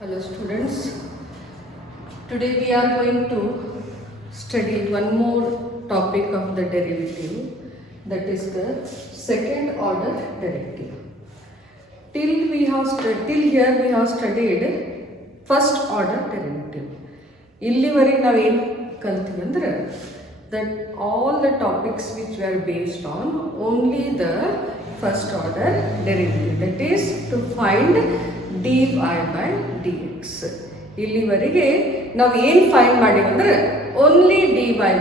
Hello students, today we are going to study one more topic of the derivative, that is the second order derivative. Till here we have studied first order derivative. ಇಲ್ಲಿವರೆಗೆ ನಾವೇನು ಕಲ್ತೀವಿ ಅಂದ್ರೆ that all the topics which were based on only the first order derivative, that is to find dy by dx. ಇಲ್ಲಿವರೆಗೆ ನಾವು ಏನು find ಮಾಡಿವಿ ಅಂದ್ರೆ only dy by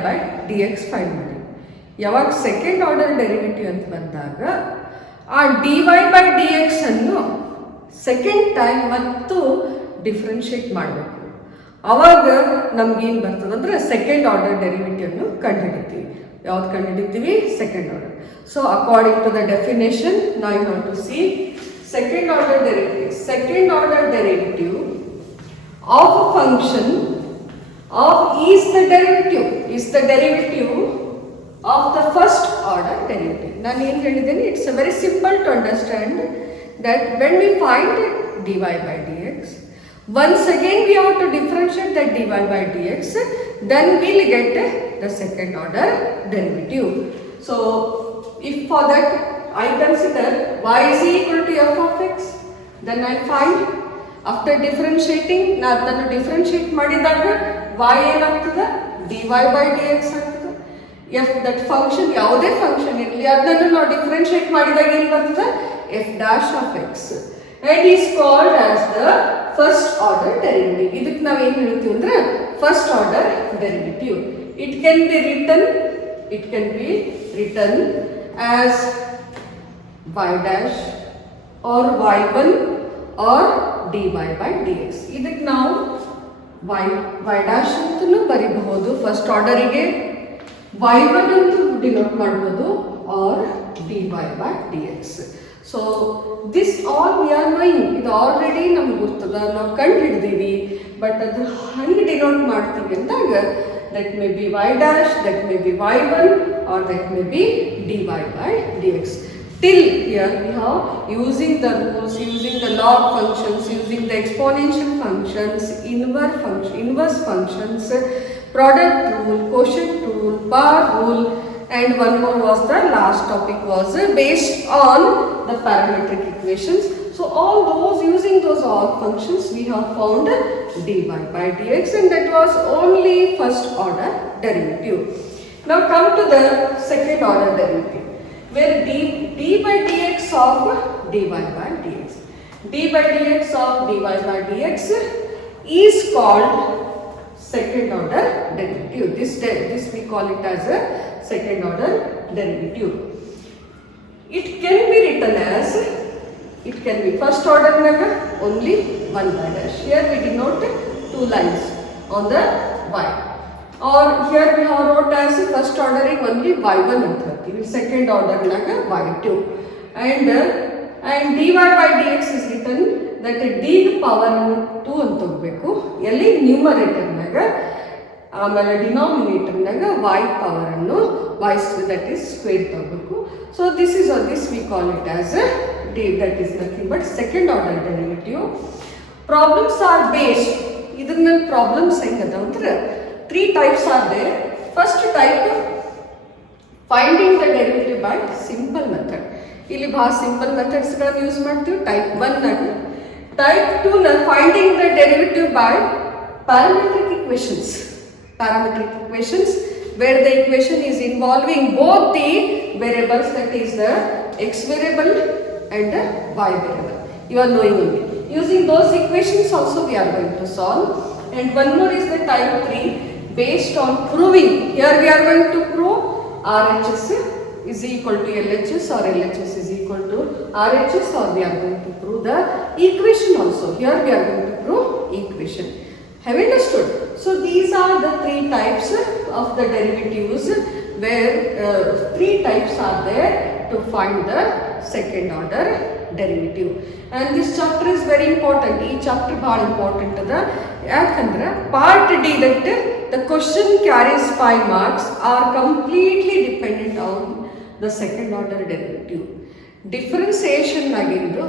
dx find ಮಾಡಿವಿ. ಯಾವಾಗ ಸೆಕೆಂಡ್ ಆರ್ಡರ್ ಡೆರಿವೇಟಿವ್ ಅಂತ ಬಂದಾಗ ಆ dy by dx ಅನ್ನು ಸೆಕೆಂಡ್ ಟೈಮ್ ಮತ್ತು ಡಿಫ್ರೆನ್ಶಿಯೇಟ್ ಮಾಡಬೇಕು. ಅವಾಗ ನಮ್ಗೇನು ಬರ್ತದೆ ಅಂದರೆ ಸೆಕೆಂಡ್ ಆರ್ಡರ್ ಡೆರಿವೇಟಿವ್ನು ಕಂಡುಹಿಡಿತೀವಿ. ಯಾವ್ದು ಕಂಡುಹಿಡಿತೀವಿ? Second order. So according to the definition ನಾವು you have to see second order derivative. Second order derivative of a function of is the derivative of the first order derivative. ನಾನು ಏನು ಹೇಳಿದ್ದೇನೆ, it's very simple to understand that when we find dy by dx, once again we have to differentiate that dy by dx, then we'll get the second order derivative. So if for that I consider y is equal to f of x, then I find after differentiating, ನಾನು differentiate ಮಾಡಿದಾಗ y ಏನಾಗ್ತದೆ? dy by dx ಆಗ್ತದೆ. f that function, ಯಾವುದೇ function ಇರಲಿ, ಅದನ್ನು ನಾವು differentiate ಮಾಡಿದಾಗ ಏನು ಬರ್ತದೆ? f dash of x and is called as the first order derivative. ಇದಕ್ಕೆ ನಾವು ಏನು ಹೇಳ್ತೀವಿ ಅಂದ್ರೆ first order derivative. It can be written as y dash or y1 or dy by dx. ಇದಕ್ಕೆ ನಾವು y dash ಅಂತಲೂ ಬರೀಬಹುದು ಫಸ್ಟ್ ಆರ್ಡರಿಗೆ, y1 ಅಂತ denote ಮಾಡ್ಬೋದು, or dy by dx. So this all we are knowing, ಇದು already ನಮ್ಗೆ ಗೊತ್ತದ, ನಾವು ಕಂಡು ಹಿಡಿದೀವಿ. ಬಟ್ ಅದು ಹಂಗೆ ಡಿನೋಟ್ ಮಾಡ್ತೀವಿ ಅಂದಾಗ that may be y dash, that may be y1 or that may be dy by dx. Till here we have using the rules, using the log functions, using the exponential functions, inverse functions, product rule, quotient rule, bar rule, and one more was the last topic was based on the parametric equations. So all those, using those all functions, we have found dy by dx, and that was only first order derivative. Now come to the second order derivative, where d by dx of dy by dx. d by dx of dy by dx is called second order derivative. This we call it as a second order derivative. It can be written as, it can be first order naga only one y dash. Here we denote two lines on the y. Or here we have wrote as first order only y1 ಅಂತ ಹೇಳ್ತೀವಿ, second order ನಾಗ y2. and dy by dx is written that d power 2 ಅಂತ ಹೋಗಬೇಕು, ಎಲ್ಲಿ numerator ನಾಗ, ಆಮೇಲೆ denominator ನಾಗ y power ಅನ್ನು y that is ಸ್ಕ್ವೇರ್ ತಗೋಬೇಕು. So this we call it as d, that is nothing but second order derivative. Problems are based, ಇದನ್ನ problems ಹೆಂಗದ ಅಂದ್ರೆ three types are there. First type, finding the derivative by simple method. ಇಲ್ಲಿ ಬಹಳ simple methods ಗಳನ್ನು use ಮಾಡ್ತೀವಿ type 1 ನಲ್ಲಿ. Type 2 ನ finding the derivative by parametric equations where the equation is involving both the variables, that is the x variable and the y variable. You are knowing only. Using those equations also we are going to solve. And one more is the type 3, based on proving. Here we are going to prove RHS is equal to LHS or LHS is equal to RHS, or we are going to prove the equation also. Here we are going to prove equation. Have you understood? So these are the three types of the derivatives, where three types are there to find the second order derivative. And this chapter is very important. Ee chapter bhal important ada, yakandre part D, that the question carries 5 marks, are completely dependent on the second order derivative. Differentiation nagindu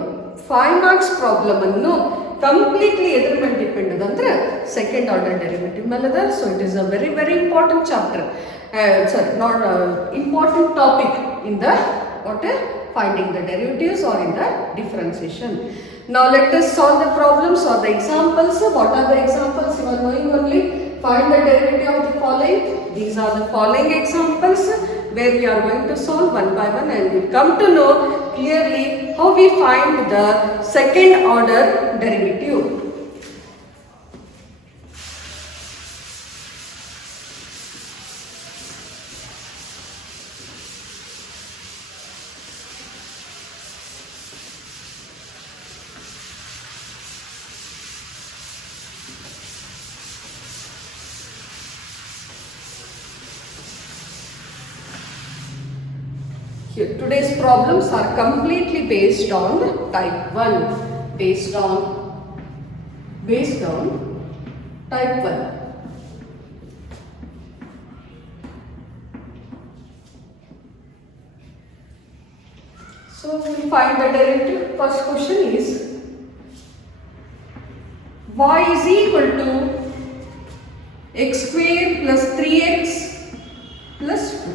5 marks problem annu completely ಎದ್ರ ಮೇಲೆ depend ಅದ ಅಂದ್ರೆ second order derivative ಮೇಲೆ ಅದ. So it is a very very important chapter, sorry, not important topic in the what finding the derivatives or in the differentiation. Now let us solve the problems or the examples. What are the examples? You are knowing only find the derivative of the following. These are the following examples where we are going to solve one by one, and we come to know clearly how we find the second order derivative. Here, today's problems are completely based on type 1, based on type 1. So we find the derivative. First question is y is equal to x square plus 3x plus 2.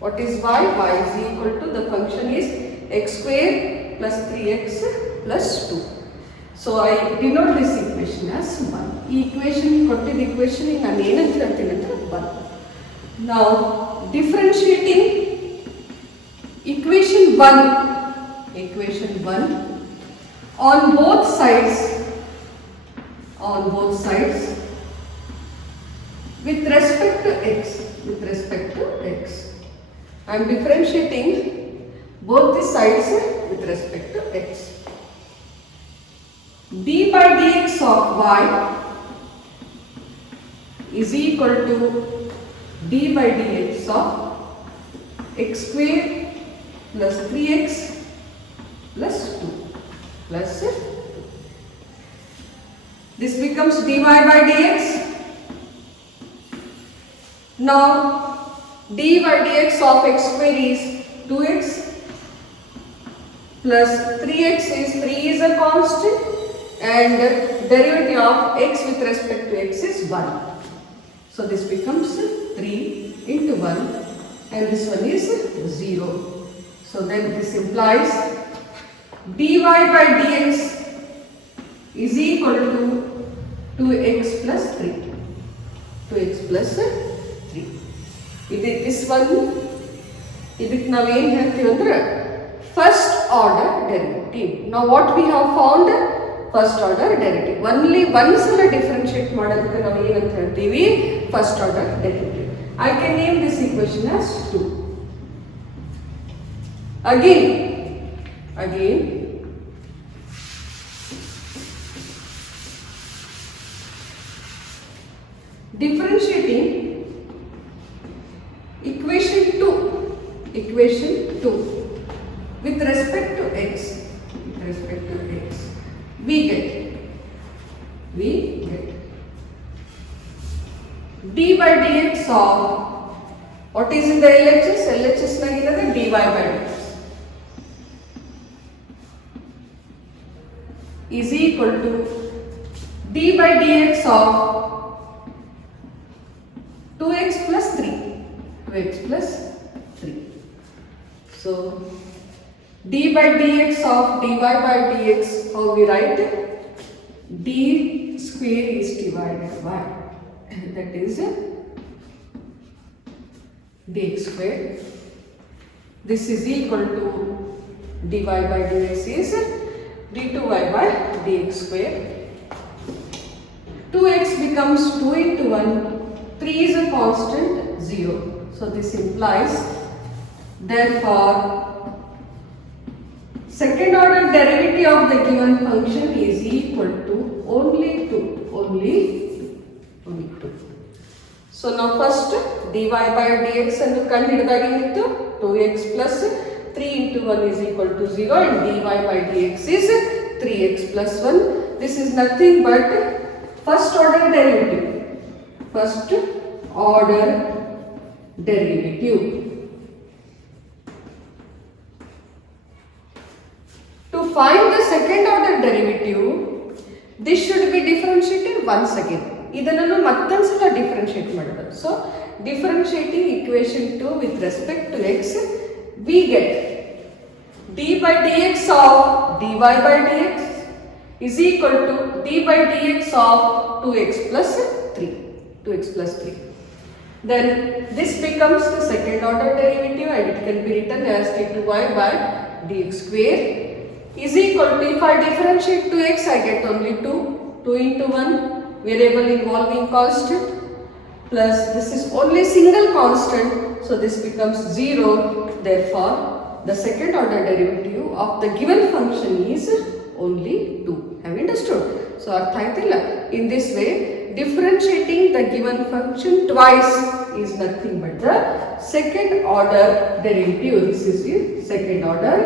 What is y? Y is equal to, the function is x square plus 3x plus 2. So I denote this equation as 1. Equation, ಕೊಟ್ಟಿದ್ದ equation ನಾನು ಏನಂತ ಹೇಳ್ತೀನಿ ಅಂದ್ರೆ 1. Now differentiating equation 1 on both sides with respect to x. I am differentiating both the sides with respect to x. d by dx of y is equal to d by dx of x square plus 3x plus 2 plus this becomes dy by dx. Now d by dx of x square is 2x plus 3x is 3 is a constant, and derivative of x with respect to x is 1. So this becomes 3 into 1, and this one is 0. So then this implies dy by dx is equal to 2x plus 3. This one, ಇದಕ್ಕೆ ನಾವು ಏನು ಹೇಳ್ತೀವಿ ಅಂದ್ರೆ first order derivative. ನಾವು what we have found first order derivative. Only ಒಂದ್ಸಲ differentiate ಮಾಡೋದಕ್ಕೆ ನಾವು ಏನಂತ ಹೇಳ್ತೀವಿ? First order derivative. I can name this equation as 2. Again differentiating equation 2 with respect to x, we get d by dx of what is in the LHS nagirade dy by dx is equal to d by dx of 2x plus 3. So d by dx of dy by dx, how we write? D square is divided by, that is dx square. This is equal to dy by dx is d2y by dx square. 2x becomes 2 into 1, 3 is a constant, 0. So this implies, therefore, second order derivative of the given function is equal to only 2. So now first dy by dx and ಕಂಡುಹಿಡಿದಾಗಿತ್ತು 2x plus 3 into 1 is equal to 0, and dy by dx is 3x plus 1. This is nothing but first order derivative. To find the second order derivative, this should be differentiated once again. ಇದನ್ನು ಮತ್ತೊಂದ್ಸಲ differentiate ಮಾಡೋದು. So differentiating equation 2 with respect to x, we get d by dx of dy by dx is equal to d by dx of 2x plus 3. 2x plus 3. Then this becomes the second order derivative and it can be written as d2y by dx square is equal to, if I differentiate 2x, I get only 2. 2 into 1 variable involving constant, plus this is only single constant, so this becomes 0. Therefore, the second order derivative of the given function is only 2. Have you understood? So, artha aitilla. In this way, differentiating the given function twice is nothing but the second order derivative. This is the second order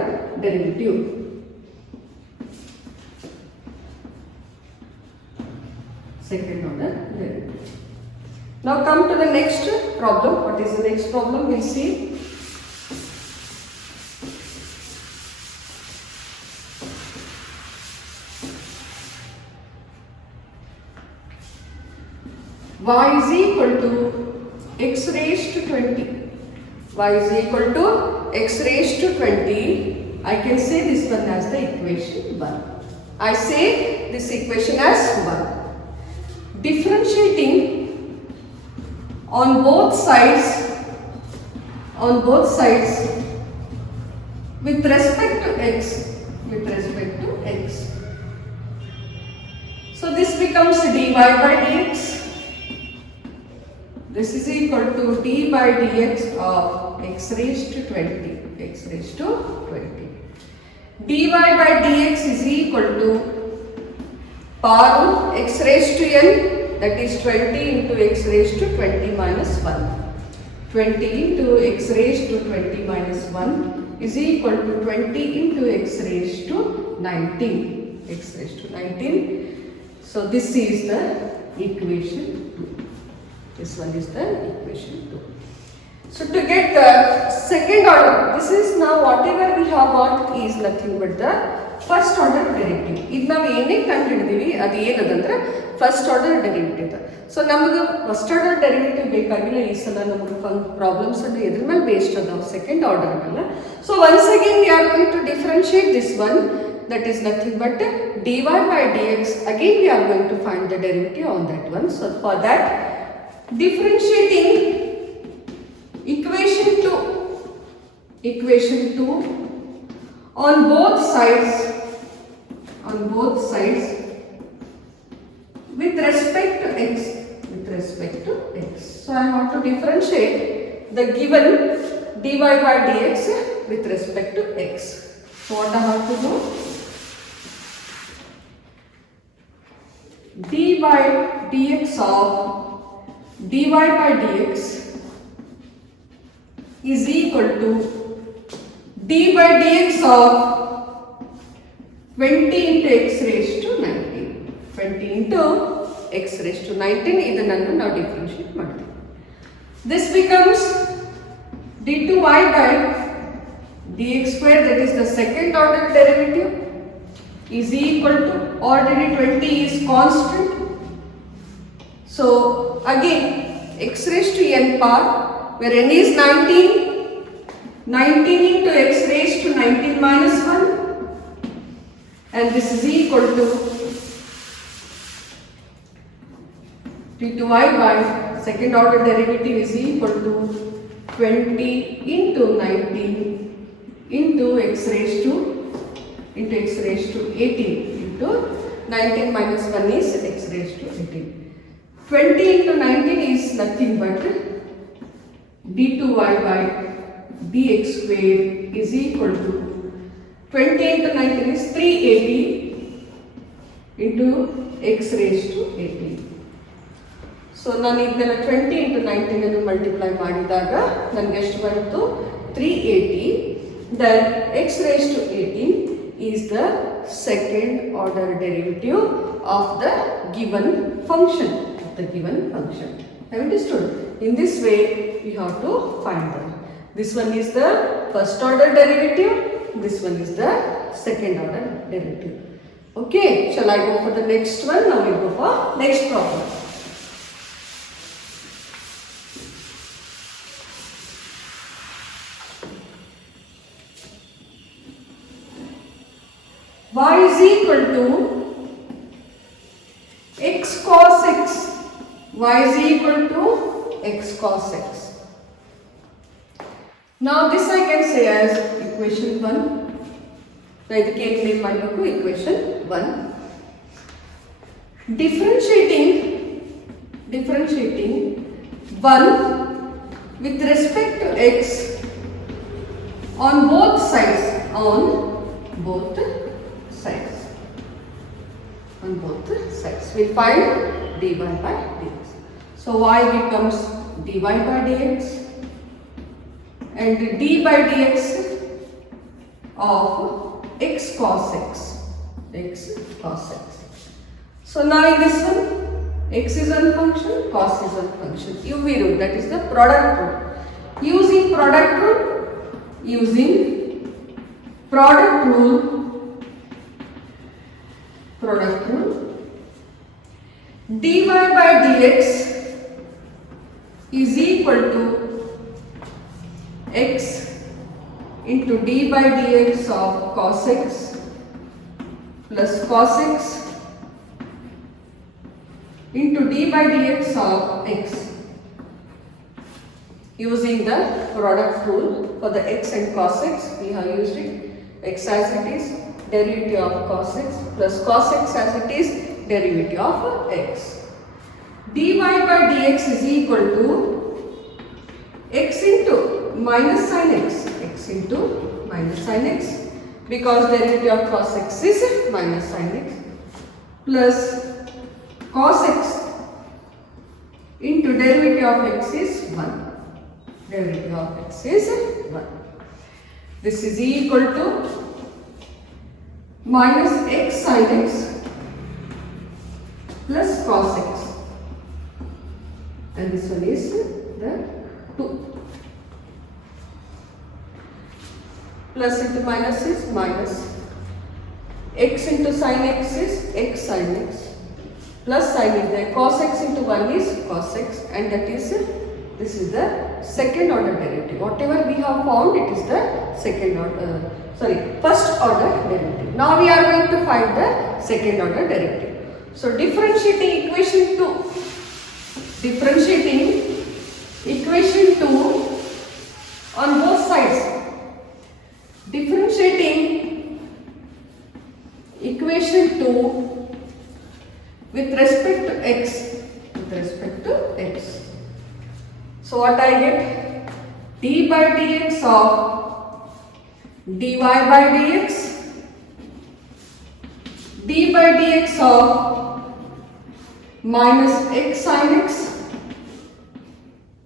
derivative. Second order derivative. Now come to the next problem. What is the next problem? We'll see. Y is equal to x raised to 20. Y is equal to x raised to 20. I can say this one as the equation 1. I say this equation as 1. Differentiating on both sides with respect to x. So this becomes dy by dx. This is equal to d by dx of x raised to 20. dy by dx is equal to power of x raised to n, that is 20 into x raised to 20 minus 1. 20 into x raised to 20 minus 1 is equal to 20 into x raised to 19. So this is the equation 2. This one is the equation 2. So to get the second order, this is now whatever we have got is nothing but the first order derivative. ಇದು ನಾವು ಏನೇ ಕಂಡುಹಿಡಿದೀವಿ ಅದು ಏನದಂದ್ರೆ first order derivative. So ನಮಗೆ first order derivative ಬೇಕಾಗಿಲ್ಲ. ಈ ಸಲ ನಮಗೆ problems ಅನ್ನು ಎದ್ರ ಮೇಲೆ ಬೇಸ್ಡ್ ಅದಾವ, ಸೆಕೆಂಡ್ ಆರ್ಡರ್ ಮೇಲೆ. So once again we are going to differentiate this one, that is nothing but dy by dx. Again we are going to find the derivative on that one. So for that, differentiating equation 2 on both sides with respect to x. So I want to differentiate the given dy by dx with respect to x. So what I have to do? d by dx of dy by dx is equal to d by dx of 20 into x raised to 19. 20 into x raised to 19. ಇದನ್ನು ನಾವು differentiate ಮಾಡ್ತೀವಿ. This becomes d2y by dx square, that is the second order derivative, is equal to, already 20 is constant. So again x raised to n power, where n is 19 into x raised to 19 minus 1, and this is equal to d2y by second order derivative is equal to 20 into 19 into x raised to 18 into 19 minus 1 is x raised to 18. 20 into 19 is nothing but d2y by dx square is equal to 20 into 19 is 380 into x raised to 18. So ನಾನು ಇದನ್ನೆಲ್ಲ 20 into 19 ಅನ್ನು multiply ಮಾಡಿದಾಗ ನನಗೆ ಎಷ್ಟು ಬಂತು? 380. Then x raised to 18 is the second order derivative of the given function. Have you understood? In this way we have to find them. This one is the first order derivative, this one is the second order derivative. Okay, shall I go for the next one? Now we go for next problem. Y is equal to x cos x. Y is equal to x cos x. Now this I can say as equation 1. Now ಇದಕ್ಕೆ ಏನು name ಮಾಡಬೇಕು? equation 1. Differentiating 1 with respect to x on both sides. On both sides. We find dy by dx. So y becomes dy by dx and d by dx of x cos x. So now in this one, x is one function, cos is one function. UV rule, that is the product rule. Using product rule, dy by dx is equal to x into d by dx of cos x plus cos x into d by dx of x. Using the product rule for the x and cos x, we have used it. X as it is, derivative of cos x plus cos x as it is, derivative of x. dy by dx is equal to x into minus sin x. Because derivative of cos x is minus sin x plus cos x into derivative of x is 1. This is equal to minus x sin x plus cos x, and this one is the 2. Plus into minus is minus. X into sin x is x sin x. Plus sin is there. Cos x into 1 is cos x, and that is, this is the second order derivative. Whatever we have found, it is the first order derivative. Now we are going to find the second order derivative. So differentiating equation 2 on both sides. Differentiating equation 2 with respect to x. So what I get? d by dx of dy by dx, d by dx of minus x sin x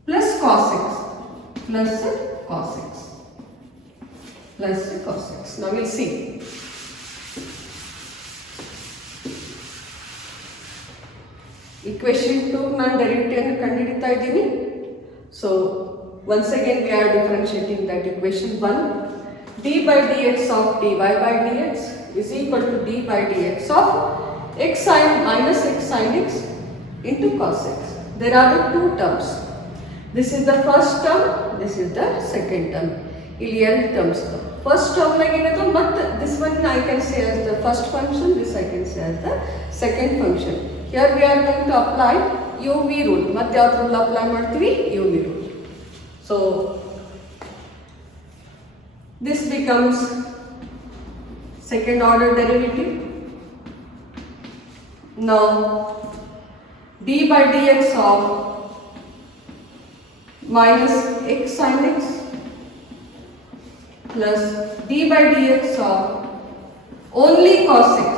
plus cos x. Now we'll see. Equation 2 ನಾನು derivative ಕಂಡುಹಿಡಿತಾ ಇದ್ದೀನಿ. So once again we are differentiating that equation 1. d by dx of dy by dx is equal to d by dx of x sin minus x sin x into cos x. There are the two terms. This is the first term, this is the second term. ಇಲ್ಲಿ ಎರಡು terms. First term ಏನಿದೆ ಮತ್ತೆ this one I can say as the first function, this I can say as the second function. Here we are going to apply UV rule. ಮತ್ತೆ ಯಾವ rule apply ಮಾಡ್ತೀವಿ? UV rule. So this becomes second order derivative. Now d by dx of minus x sin x plus d by dx of only cos x.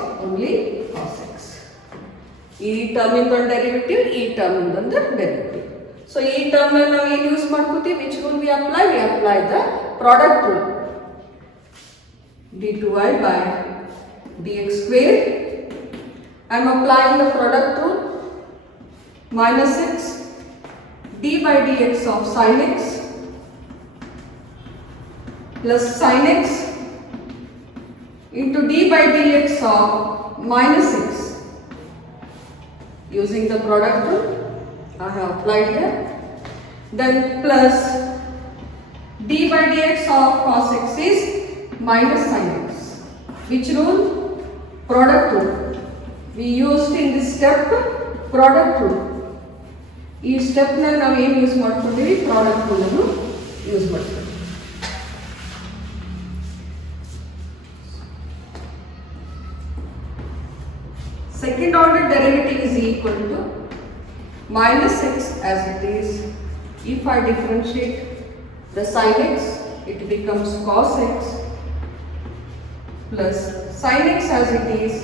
ಈ term ಇಂದ ಒಂದು derivative, ಈ term ಇಂದ ಒಂದು derivative. So ಈ term ನ ನಾವು ಏನು ಯೂಸ್ ಮಾಡ್ಕೋತೀವಿ? Which rule we apply the product rule. d2y by dx square. I am applying the product rule. Minus x d by dx of sin x plus sin x into d by dx of minus x. Using the product rule, I have applied here. Then plus d by dx of cos x is minus sin x. Which rule? Product rule. We used in this step product rule. ಈ step ನಲ್ಲಿ ನಾವು ಏನು use ಮಾಡ್ಕೊಂಡಿವಿ, product rule ಅನ್ನು use ಮಾಡ್ತೀವಿ. Second order derivative is equal to minus x as it is. If I differentiate the sin x, it becomes cos x plus sin x as it is.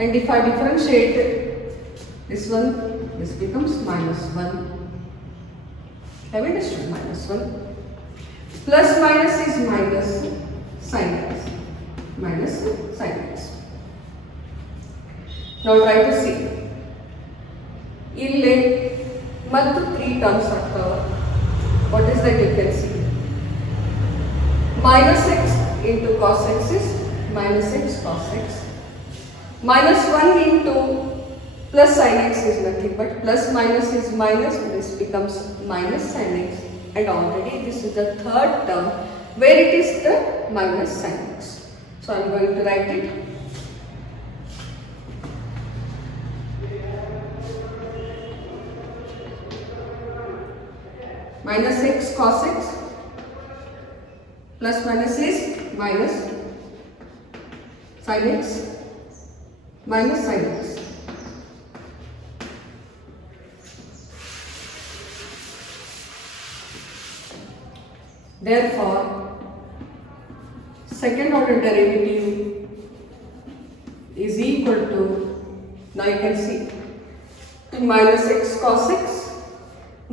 And if I differentiate this one, this becomes minus 1. Have you understood? Minus 1. Plus minus is minus sin x. Minus sin x. Now try to see. Ille mattu 3 terms ಆಗ್ತಾವ. What is that you can see? Minus x into cos x is minus x cos x. Minus 1 into plus sin x is nothing but plus minus is minus, this becomes minus sin x, and already this is the third term where it is the minus sin x. So I am going to write it. Minus x cos x plus minus is minus sin x minus sin x. Therefore, second order derivative is equal to, now you can see, minus x cos x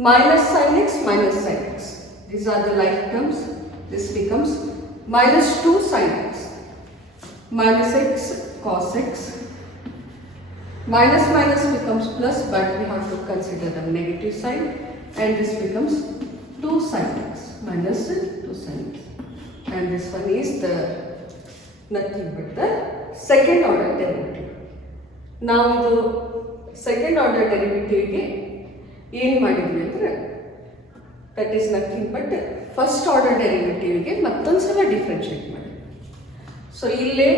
minus sin x minus sin x. These are the like terms. This becomes minus 2 sin x minus x cos x. Minus minus becomes plus, but we have to consider the negative sign, and this becomes 2 sin x minus 2 sin x. And this one is the nothing but the second order derivative. Now the second order derivative ಗೆ ಏನು ಮಾಡಿದ್ವಿ ಅಂದ್ರೆ, that is nothing but first order derivative ಗೆ ಮತ್ತೊಂದು ಸಲ differentiate ಮಾಡಿದ್ವಿ. So ಇಲ್ಲಿ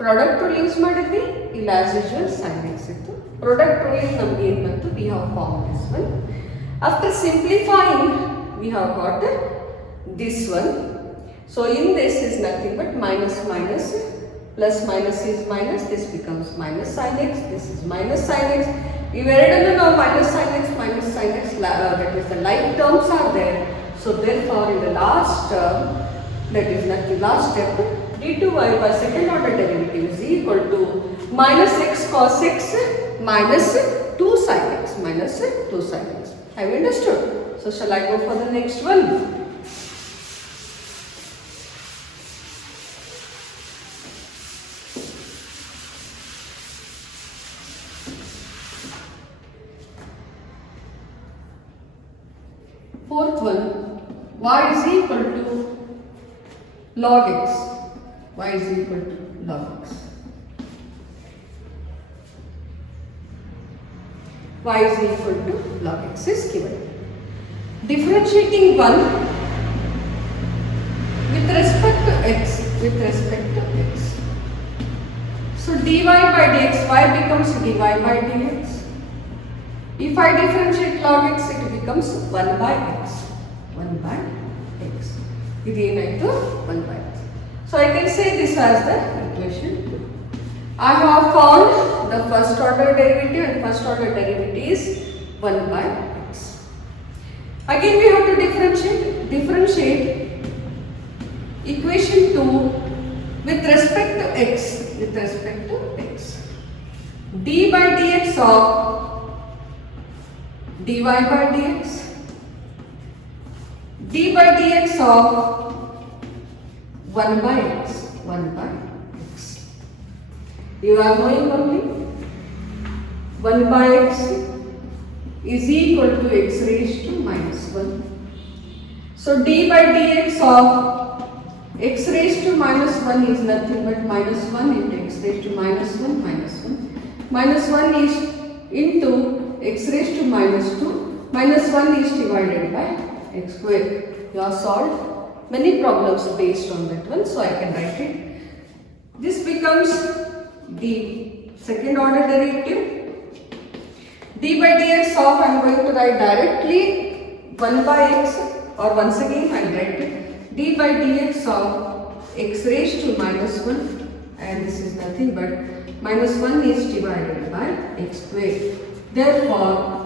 product rule use ಮಾಡಿದ್ವಿ, ಇಲ್ಲಿ ಆಸ್ ಯೂಶುವಲ್ sin x ಇತ್ತು. ಪ್ರಾಡಕ್ಟ್ ರೂಲ್ ನಮ್ಗೆ ಏನು ಬಂತು, we have found this one. After simplifying, we have got this one. So in this is nothing but minus minus plus minus is minus, this becomes minus sin x, this is minus sin x. Iveradanu now minus sin x, that is the like terms are there. So therefore in the last term, that is the last step, d2y by second order derivative is equal to minus x cos x minus 2 sin x minus 2 sin x. Have you understood? So shall I go for the next one? Fourth one, y is equal to log x. Y is equal to log x. Y is equal to log x is given. Differentiating 1 with respect to x, with respect to x. So dy by dx, y becomes dy by dx. If I differentiate log x, it becomes 1 by x. 1 by x. This is 1 by x. So I can say this as the equation. I have found the first order derivative, and first order derivative is 1 by x. Again we have to differentiate equation 2 with respect to x. With respect to x. d by dx of dy by dx, d by dx of 1 by x, 1 by x. You are knowing only 1 by x is equal to x raised to minus 1. So d by dx of x raised to minus 1 is nothing but minus 1 into x raised to minus 1 minus 1. Minus 1 is into x raised to minus 2. Minus 1 is divided by x square. You have solved many problems based on that one. So I can write it. This becomes the second order derivative. D by dx of, I am going to write directly 1 by x, or once again I will write it, d by dx of x raised to minus 1, and this is nothing but minus 1 is divided by x square. Therefore,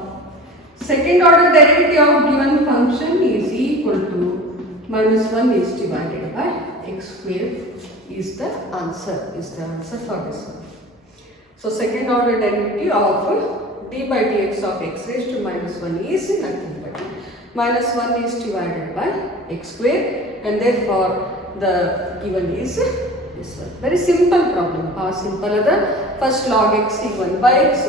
second order derivative of given function is equal to minus 1 is divided by x square is the answer for this one. So second order derivative of d by dx of x raised to minus 1 is nothing but minus 1 is divided by x square, and therefore the given is this one. Very simple problem. How simple are the first log x is 1 by x,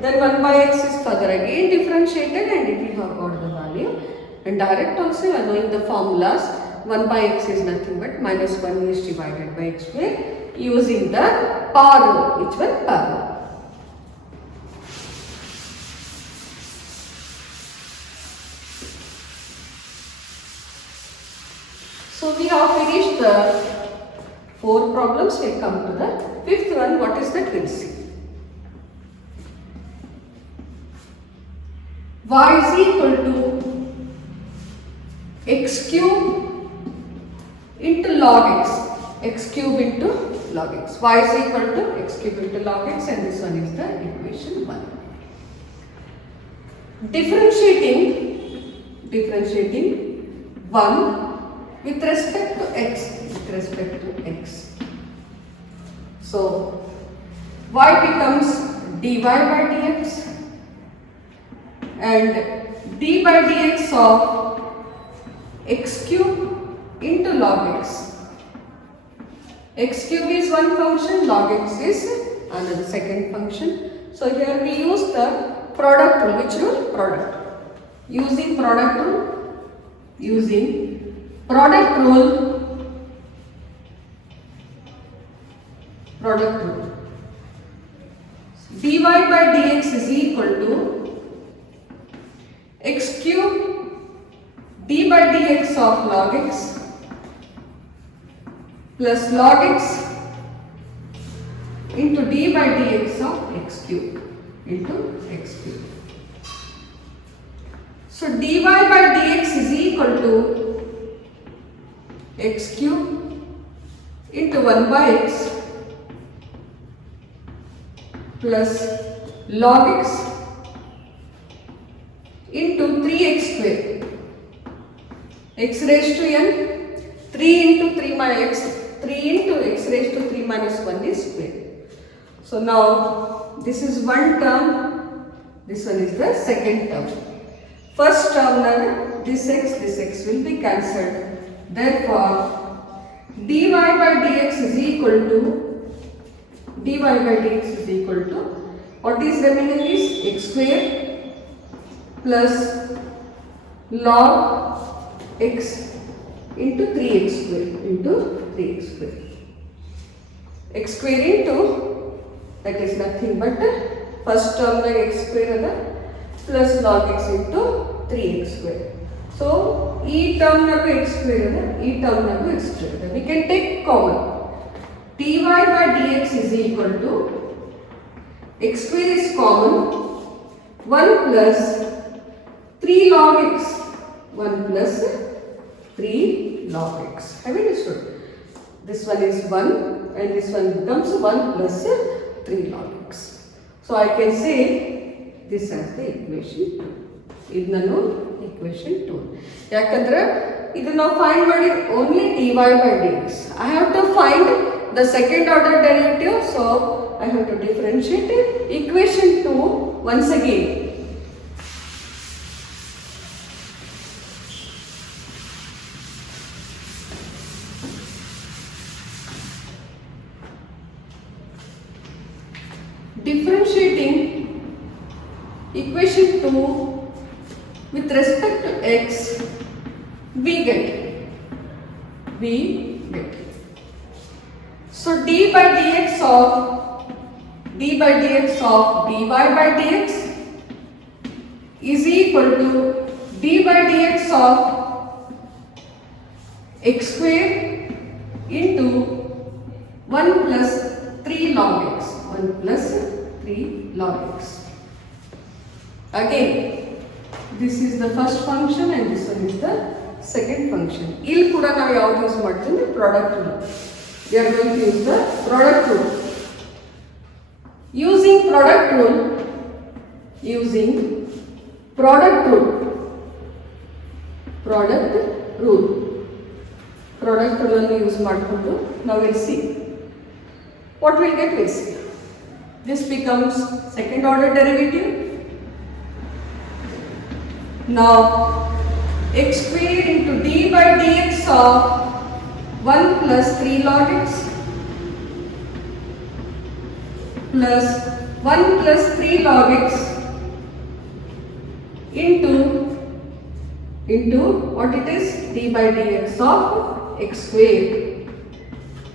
then 1 by x is further again differentiated and it will have got the value, and direct also you are knowing the formulas. 1 by x is nothing but minus 1 is divided by x square using the power rule. Which one? Power rule. So we have finished the 4 problems. We will come to the 5th one. What is that? We will see. Y is equal to x cube into log x. X cube into log x. Y is equal to x cube into log x, and this one is the equation 1. Differentiating 1 with respect to x, so y becomes dy by dx, and d by dx of x cube into log x. X cube is one function, log x is another second function. So here we use the product rule. Which rule? Product. Using product rule, dy by dx is equal to x cube d by dx of log x plus log x into d by dx of x cube into x cube. So dy by dx is equal to x cube into 1 by x plus log x into 3x square, x raised to n, 3 into 3 minus x, 3 into x raised to 3 minus 1 is square. So now this is one term, this one is the second term. First term now this x will be cancelled. Therefore, dy by dx is equal to what is remaining is x square plus log x into 3x square x square into, that is nothing but first term like x square plus log x into 3x square. So e term naku x square e term naku x square. We can take common. dy by dx is equal to x square is common, 1 plus 3 log x, 1 plus 3 log x. Have you understood? This one is 1 and this one becomes 1 plus 3 log x. So I can say this as the equation 2. ಇದನ್ನು equation 2. ಯಾಕಂದ್ರೆ ಇದು ನಾವು find ಮಾಡಿದ only dy by dx. I have to find the second order derivative, so I have to differentiate equation 2 once again. Differentiating equation 2 with respect to x, we get So d by dx of dy by dx is equal to d by dx of x square into 1 plus 3 log x. 1 plus 3 log x. Again, this is the first function and this one is the second function. ಇಲ್ಲಿ ಕೂಡ ನಾವು ಯಾವುದು use ಮಾಡ್ತೀವಿ product rule. We are going to use the product rule. Using product rule ಅನ್ನು use ಮಾಡಿಕೊಂಡು ನಾವು ಇಲ್ಲಿ see what we'll get is this becomes second order derivative. Now x square into d by dx of 1 plus 3 log x plus 1 plus 3 log x into what it is, d by dx of x square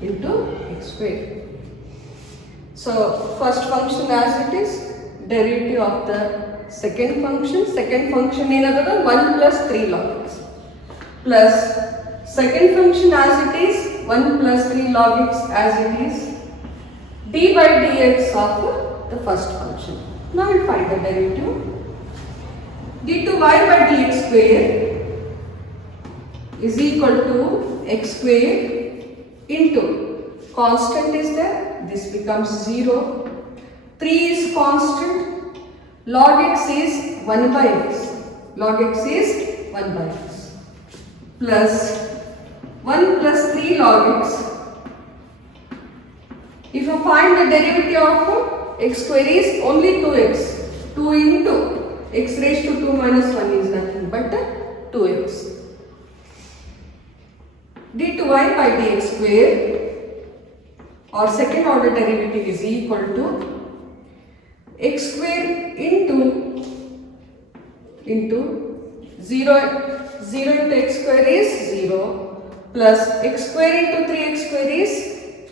into x square. So first function as it is, derivative of the second function ಏನದ 1 plus 3 log x plus second function as it is 1 plus 3 log x as it is d by dx of the first function. Now we'll find the derivative. d2y by dx square is equal to x square into constant is there, this becomes 0, 3 is constant, log x is 1 by x plus 1 plus 3 log x. If you find the derivative of x square is only 2x, 2 into x raised to 2 minus 1 is nothing but 2x. d2y by dx square or second order derivative is equal to x square into 0 into x square is 0 plus x square into 3x square is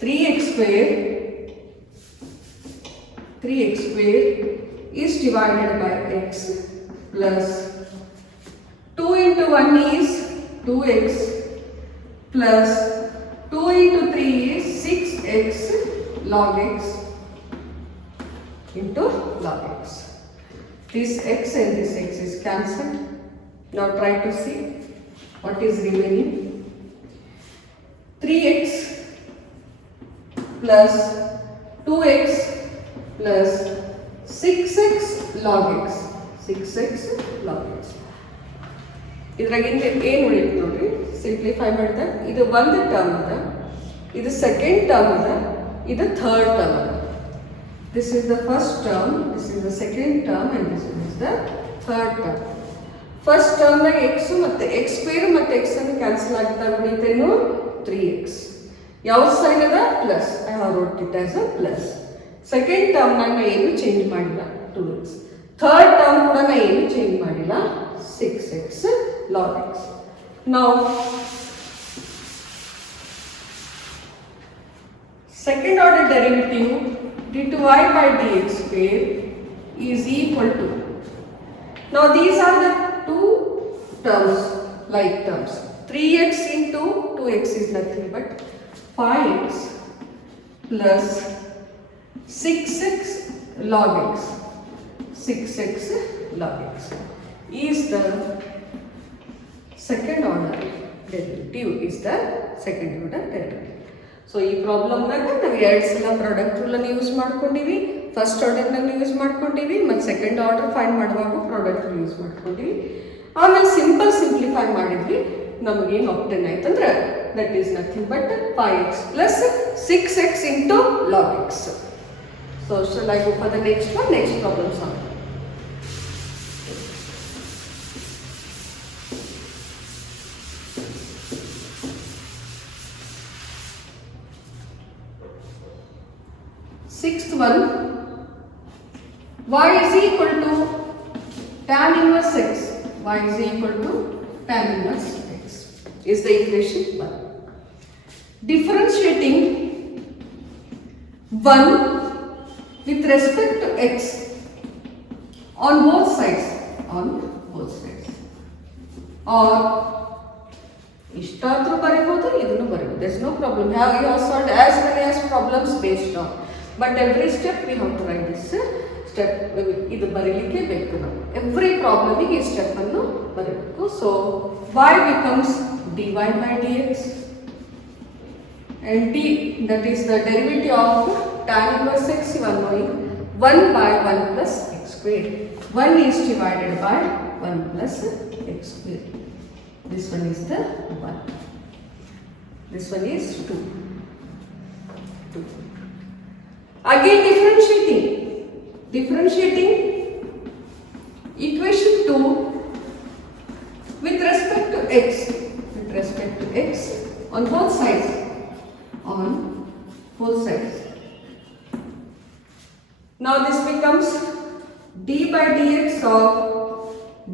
3x square is divided by x plus 2 into 1 is 2x plus 2 into 3 is 6x log x into log x. This x and this x is cancelled. Now try to see what is remaining. 3x plus 2x plus 6x log x. ಇದ್ರಾಗಿಂದ ಏನು ಉಳಿತು ನೋಡ್ರಿ, simplify ಮಾಡಿದ ಇದು ಒಂದು term ಅದ, ಇದು second term ಅದ, ಇದು ಥರ್ಡ್ ಟರ್ಮ್ ಅದ. This is the first term, this is the second term and this is the third term. First term ದಾಗ x ಮತ್ತೆ x square ಮತ್ತೆ x ಅನ್ನು ಕ್ಯಾನ್ಸಲ್ ಆಗುತ್ತಾ ಉಳಿತೇನು 3x. ಯಾವ ಸೈನ್ ಅದ plus, I have wrote it as a plus. Second term ನಾಗ ಏನು change ಮಾಡಿಲ್ಲ 2x. ಥರ್ಡ್ ಟರ್ಮ್ ಕೂಡ ನಾ ಏನು ಚೇಂಜ್ ಮಾಡಿಲ್ಲ 6x log x. Now second order derivative d2y by dx square is equal to, now these are the two terms, like terms. 3x into 2x is nothing but 5x plus 6x log x. 6x log x is the second order derivative, so ಈ ಪ್ರಾಬ್ಲಮ್ನಾಗ ನಾವು ಎರಡು ಸಲ product ರೂಲನ್ನು use ಮಾಡ್ಕೊಂಡಿವಿ, first ಆರ್ಡರ್ನಲ್ಲಿ use ಮಾಡ್ಕೊಂಡಿವಿ ಮತ್ತು second order find ಮಾಡುವಾಗ product rule use ಮಾಡ್ಕೊಂಡಿವಿ. ಆಮೇಲೆ simplify ಮಾಡಿದ್ವಿ, ನಮಗೇನು ಆಪ್ಟನ್ ಆಯ್ತಂದ್ರೆ that is nothing but 5x plus 6x into log x. So shall I go for the next one? Next problem solve. Sixth one, y is equal to tan inverse x. Y is equal to tan inverse x is the equation 1. Differentiating 1 with respect to x on both sides, or ಇಷ್ಟಾದ್ರೂ ಬರೀಬಹುದು, ಇದನ್ನು ಬರೀಬಹುದು. There's no problem. You have solved as many as problems based on. But every step we have to write this step. ಇದು ಬರೀಲಿಕ್ಕೆ ಬೇಕು ನಾವು. Every problem ಗೆ ಈ step ಅನ್ನು ಬರೀಬೇಕು. So y becomes dy by dx, and d, that is the derivative of tan inverse x, you are knowing 1 by 1 plus x square. 1 is divided by 1 plus x square. This one is the 1. This one is 2. Again differentiating equation 2 with respect to x on both sides. Now this becomes d by dx of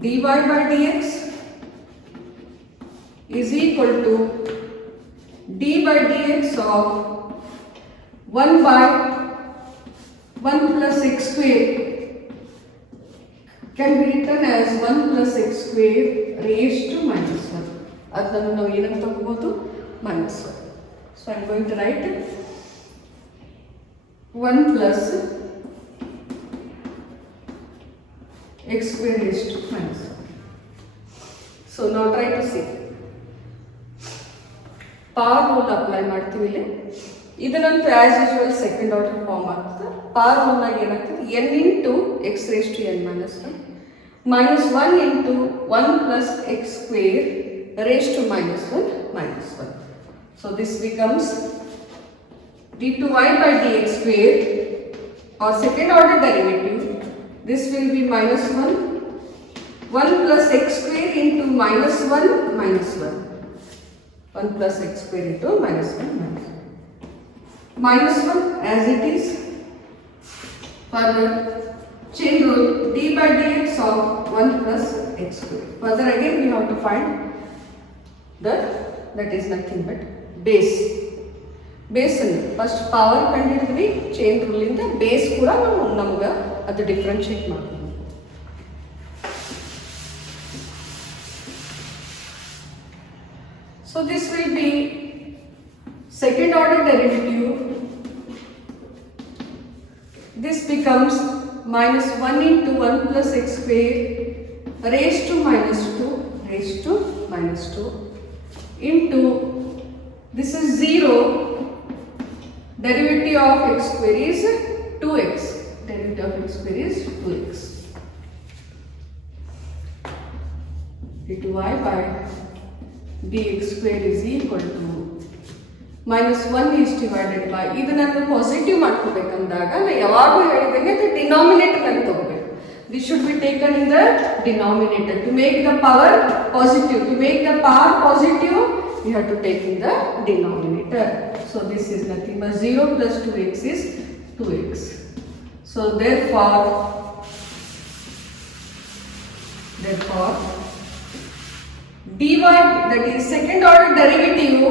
dy by dx is equal to d by dx of 1 by 1 plus x square can be written as 1 plus x square raised to minus 1. ಅದನ್ನು ನಾವು ಏನಂತ ತಗೋಬಹುದು? minus 1. So I am going to write 1 plus x square raised to minus 1. So now try to see. Power rule apply ಮಾಡ್ತೀವಿ ಇಲ್ಲಿ. ಇದನ್ನಂತೂ as usual second order form ಆಗ್ತದೆ. Power rule ಆಗಿ ಏನಾಗ್ತದೆ? n into x raised to n minus 1 minus 1 into 1 plus x square raised to minus 1 minus 1. So this becomes d2y by dx square, or second order derivative. This will be minus 1 plus x square into minus 1 minus 1. 1 plus x square into minus 1 minus 1. Minus 1 as it is. Further, chain rule d by dx of 1 plus x square. Further again we have to find that is nothing but base. ಅನ್ನು first power ಕಂಡಿಡಿದ್ವಿ, chain ರೂಲಿಂದ base ಕೂಡ ನಾವು ನಮ್ಗೆ ಅದು differentiate ಮಾಡ್ತೀವಿ. So this will be second order derivative. This becomes minus 1 into 1 plus x square raised to minus 2 into, this is 0, derivative of x square is 2x. Derivative of x square is 2x. d2y by dx square is equal to minus 1 is divided by, ಇದನ್ನು positive ಮಾಡ್ಕೋಬೇಕಂದಾಗ ನಾನು ಯಾವಾಗಲೂ ಹೇಳಿದಂಗೆ ಅದು denominator ಅಂತ ತಗೋಬೇಕು. This should be taken in the denominator to make the power positive. To make the power positive, you have to take in the denominator. So this is nothing but 0 plus 2x is 2x. So therefore dy, that is second order derivative,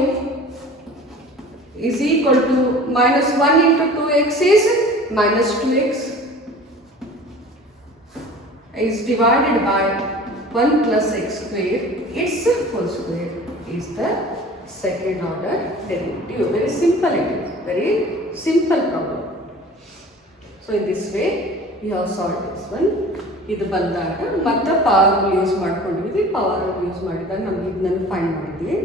is equal to minus 1 into 2x is minus 2x is divided by 1 plus x square, its whole square is the second order derivative. Very simple it is, very simple problem. So in this way we have solved this one. ಇದು ಬಂದಾಗ ಮತ್ತೆ power rule use ಮಾಡ್ಕೊಂಡಿದ್ವಿ. Power rule use ಮಾಡಿದಾಗ ನಮ್ಗೆ ಇದನ್ನ find ಮಾಡಿದ್ವಿ.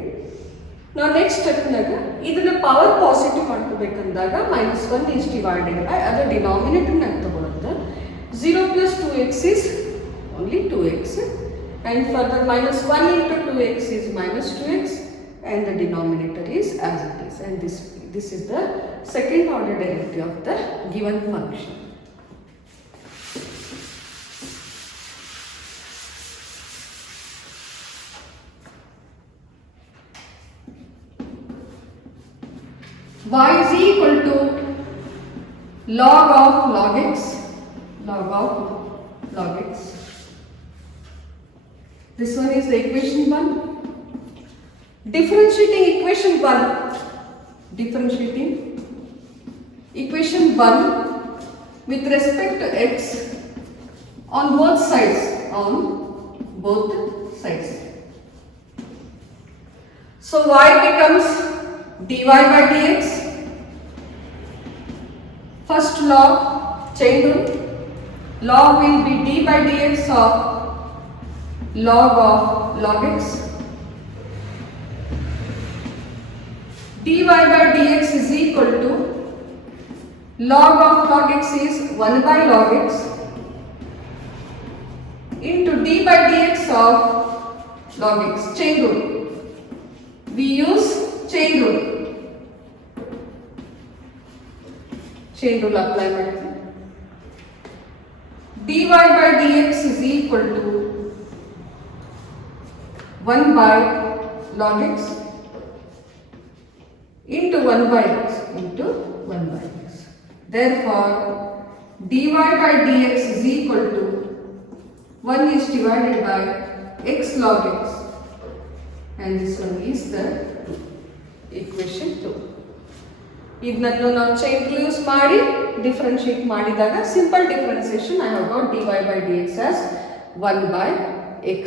ನಾವು next ಸ್ಟೆಪ್ನಾಗ ಇದನ್ನ ಪವರ್ ಪಾಸಿಟಿವ್ ಮಾಡ್ಕೋಬೇಕಂದಾಗ minus 1 is divided by, ಅದು ಡಿನಾಮಿನೇಟರ್ನಾಗ ತಗೊಳುತ್ತೆ. 0 plus 2x is only 2x, and further minus 1 into 2x is minus 2x, and the denominator is as it is, and this is the second order derivative of the given function. Y is equal to log of log x. This one is the equation 1. Differentiating equation 1. Differentiating equation 1 with respect to x on both sides, So y becomes dy by dx. First log, chain rule, log will be d by dx of log x. dy by dx is equal to log x is 1 by log x into d by dx of log x. Chain rule. We use chain rule. Chain rule apply ಮಾಡಿದ್ರೆ dy by dx is equal to 1 by log x into 1 by x into 1 by x. Therefore, dy by dx is equal to 1 is divided by x log x, and this one is the equation 2. ಇದನ್ನು ನಾವು chain rule use ಮಾಡಿ differentiate ಮಾಡಿದಾಗ simple differentiation I have got dy by dx as 1 by x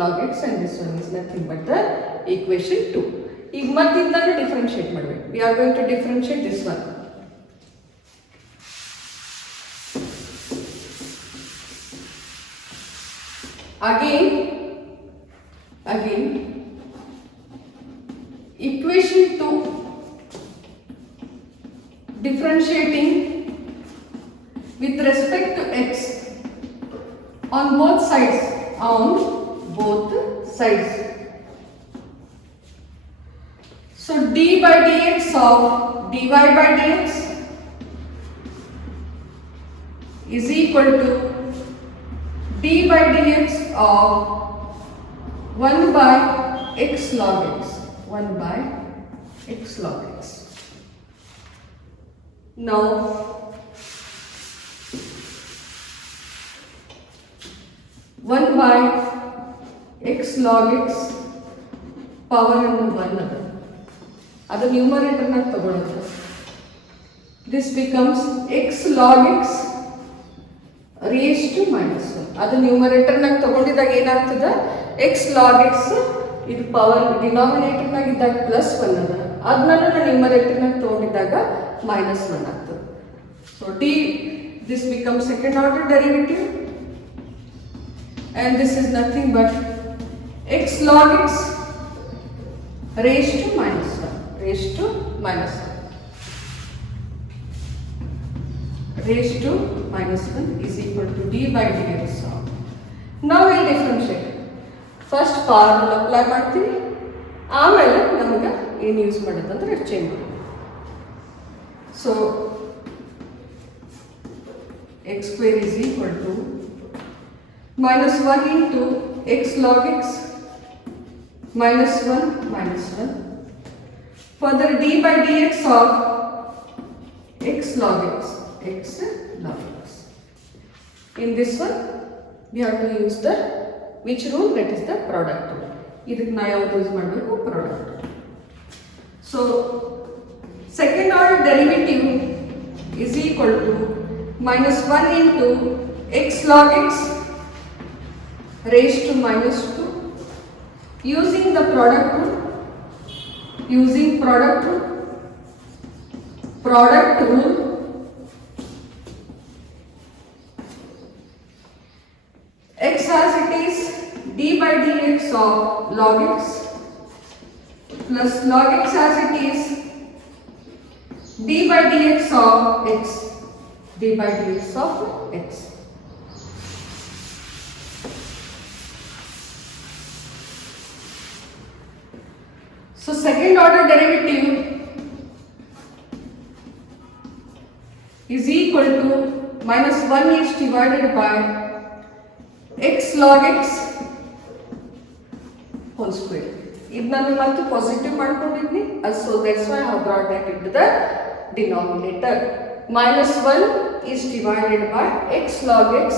log x, and this one is nothing but the equation 2. ಈಗ ಮತ್ತೆ ಇದನ್ನು differentiate ಮಾಡಬೇಕು. We are going to differentiate this one. Again equation 2 differentiating with respect to x on both sides, So d by dx of dy by dx is equal to d by dx of 1 by x log x. 1 by x log x. Now, one by x log x power and 1 ಅದು numerator ನ ತಗೊಳ್ಳುತ್ತೆ. This becomes x log x raised to minus 1. ಅದು numerator ನಾಗ ತಗೊಂಡಿದ್ದಾಗ ಏನಾಗ್ತದೆ, x log x ಇದು power denominator ನಾಗ ಇದ್ದಾಗ plus 1 ಅದ, ಅದನ್ನ ನಾನು ನ್ಯೂಮರೇಟರ್ ನಾಗ ತಗೊಂಡಿದ್ದಾಗ minus 1 ಆಗ್ತದೆ. So this becomes second order derivative, and this is nothing but x log x raised to minus 1 raised to minus 1 is equal to d by dx. Now we'll differentiate. First power rule apply ಮಾಡ್ತೀವಿ, ಆಮೇಲೆ ನಮಗೆ ಏನು use ಮಾಡೋದಂದ್ರೆ change ಮಾಡಿ. So x square is equal to minus 1 into x log x minus 1 minus 1. Further d by dx of x log x log x. In this one we have to use the which rule? That is the product rule. ಇದಕ್ಕೆ ನಾವು ಯಾವುದು use ಮಾಡಬೇಕು? Product. So second order derivative is equal to minus 1 into x log x raised to minus 2. Using the product rule, x as it is d by dx of log x plus log x as it is d by dx of x, So second order derivative is equal to minus 1 is divided by x log x whole square. ಇದನ್ನ ಮತ್ತೆ positive ಮಾಡ್ಕೊಂಡಿದ್ನಿ, so that's why I have brought that into the denominator. Minus 1 is divided by x log x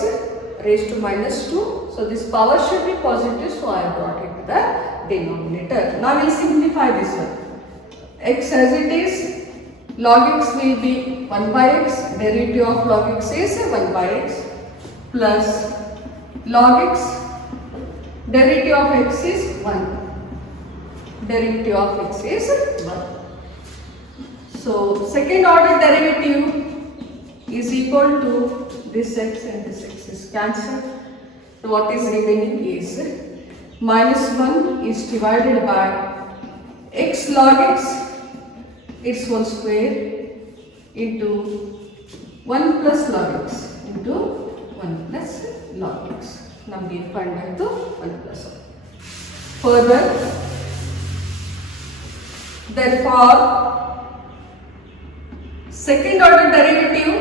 raised to minus 2. So this power should be positive, so I brought it to the denominator. Now we'll simplify this one. X as it is log x will be 1 by x, derivative of log x is 1 by x plus log x, derivative of x is 1, derivative of x is 1. So second order derivative is equal to this x and this x is cancelled. So what is remaining is minus 1 is divided by x log x, its whole square, into 1 plus log x into 1 plus log x. Namge find out the 1 plus 1. Further, therefore, second order derivative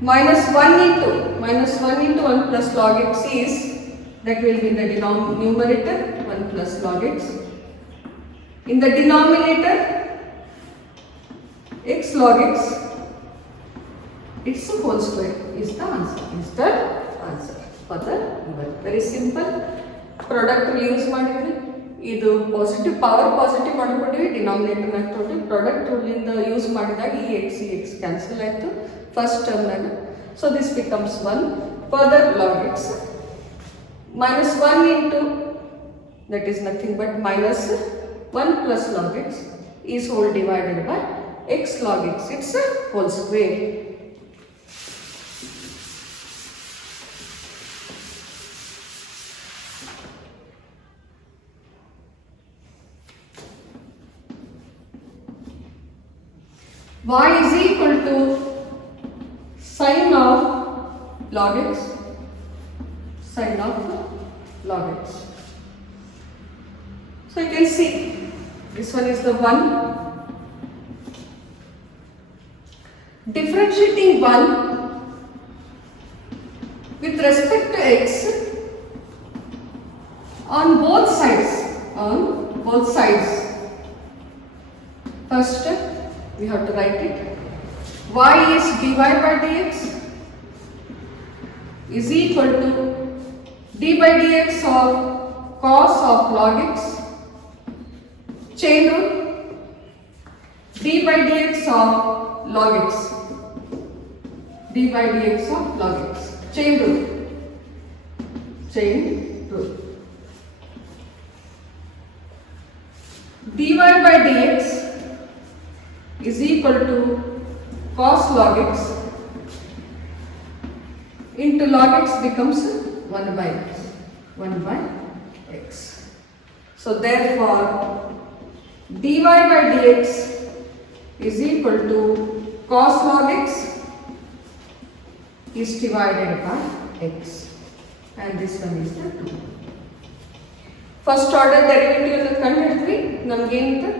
minus 1 into 1 plus log x is, that will be in the numerator 1 plus log x. In the denominator x log x, its whole square is the answer. Further, very simple. Product use ಮಾಡಿದ್ವಿ. ಇದು positive power positive ಮಾಡ್ಕೊಂಡಿವಿ, denominator ನಾಗ ತೊಗೊಂಡು product ರೂಲಿಂದ use ಮಾಡಿದಾಗ ಈ x cancel ಆಯಿತು first ಟರ್ಮ್ನಾಗ. So this becomes 1. Further log x minus 1 into, that is nothing but minus 1 plus log x is whole divided by x log x, its whole square. Y is equal to sine of log x, sine of log x. So you can see this one is the 1. Differentiating 1 with respect to x on both sides. First we have to write it. Y is dy by dx is equal to d by dx of cos of log x, chain rule, d by dx of log x, d by dx of log x, chain rule, dy by dx is equal to cos log x into log x becomes 1 by x. So therefore dy by dx is equal to cos log x is divided by x, and this one is the 2. First order derivative of ಕಂಡಿಡ್ತೀವಿ. ನಮಗೆ ಏನಿದೆ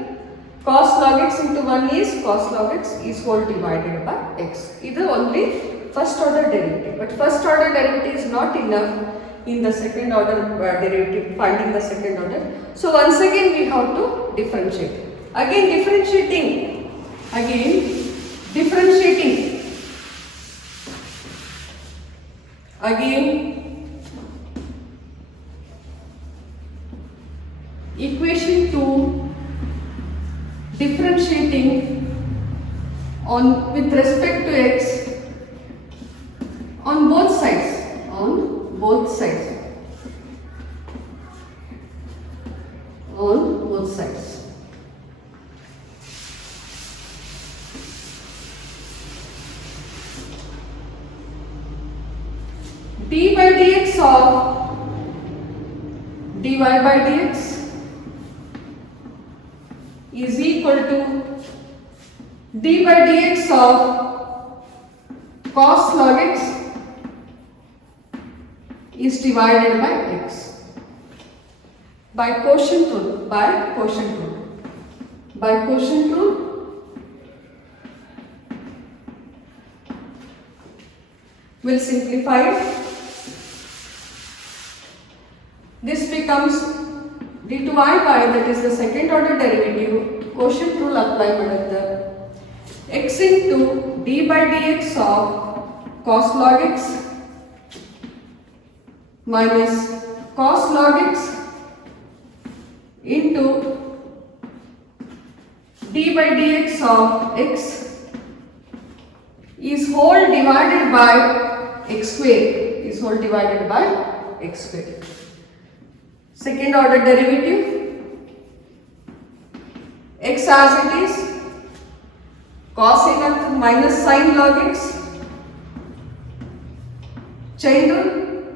cos log x into 1 is cos log x is whole divided by x. ಇದು only first order derivative, but first order derivative is not enough in the second order derivative, finding the second order. So once again we have to differentiate. Again differentiating. Equation 2, differentiating on with respect to x on both sides. d by dx of dy by dx is equal to d by dx of cos log x is divided by x by quotient rule. We'll simplify it. This becomes d to y by, that is the second order derivative, quotient rule apply ಮಾಡುತ್ತೆ. X into d by dx of cos log x minus cos log x into d by dx of x is whole divided by x square, is whole divided by x square. Second order derivative, x as it is, cos ಏನಾಗ್ತದೆ minus sin log x, chain rule,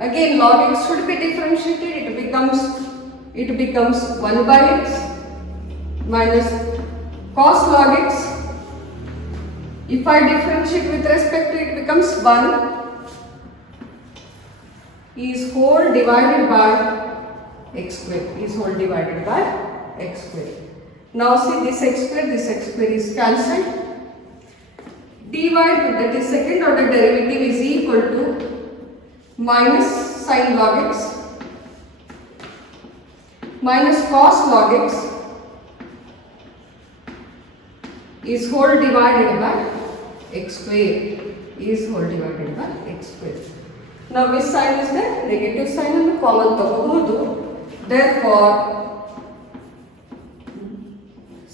again log x should be differentiated, it becomes 1 by x minus cos log x. If I differentiate with respect to it, becomes 1 is whole divided by x square, is whole divided by x square. Now see this x square is cancelled. dy, that is second order derivative, is equal to minus sin log x minus cos log x is whole divided by x square, is whole divided by x square. Now which sign is there? Negative sign and common ತಗೋಬಹುದು. Therefore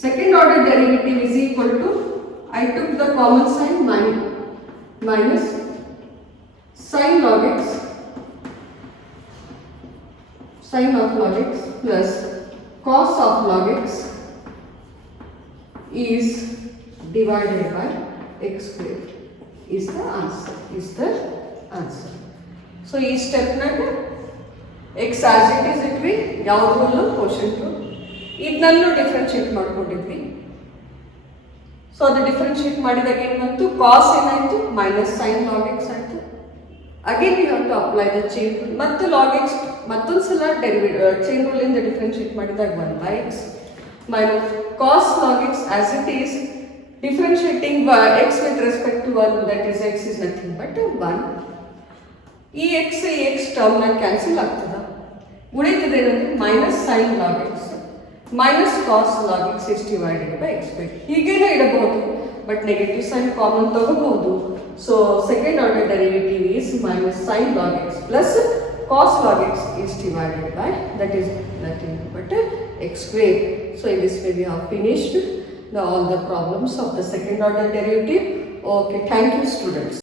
second order derivative is equal to, I took the common sign minus sin log x, sin of log x plus cos of log x is divided by x square is the answer. So each step naga x as it is ಇಟ್ವಿ, ಯಾವುದರಲ್ಲೂ ಕ್ವೋಷಂಟ್ ಇದನ್ನೂ differentiate ಮಾಡ್ಕೊಂಡಿದ್ವಿ. So ಅದು differentiate ಮಾಡಿದಾಗ ಏನು ಬಂತು, cos ಏನಾಯಿತು minus sine log x ಆಯಿತು. Again you have to apply the chain rule, ಮತ್ತು log x ಮತ್ತೊಂದು ಸಲ ಚೈನ್ ರೂಲಿಂದ ಡಿಫ್ರೆನ್ಶಿಯೇಟ್ ಮಾಡಿದಾಗ 1 by x minus cos log x as it is, differentiating by x with respect to 1, that is x is nothing but 1. ಈ x term ನ cancel ಆಗ್ತದ, ಉಳಿದಿದೆ ಏನಂದ್ರೆ minus sine log x minus cos log x is divided by x square. ಹೀಗೇನೆ ಇಡಬಹುದು, but negative sign common ತಗೋಬಹುದು. So second order derivative is minus sin log x plus cos log x is divided by, that is nothing but x square. So in this way we have finished all the problems of the second order derivative. Okay, thank you students.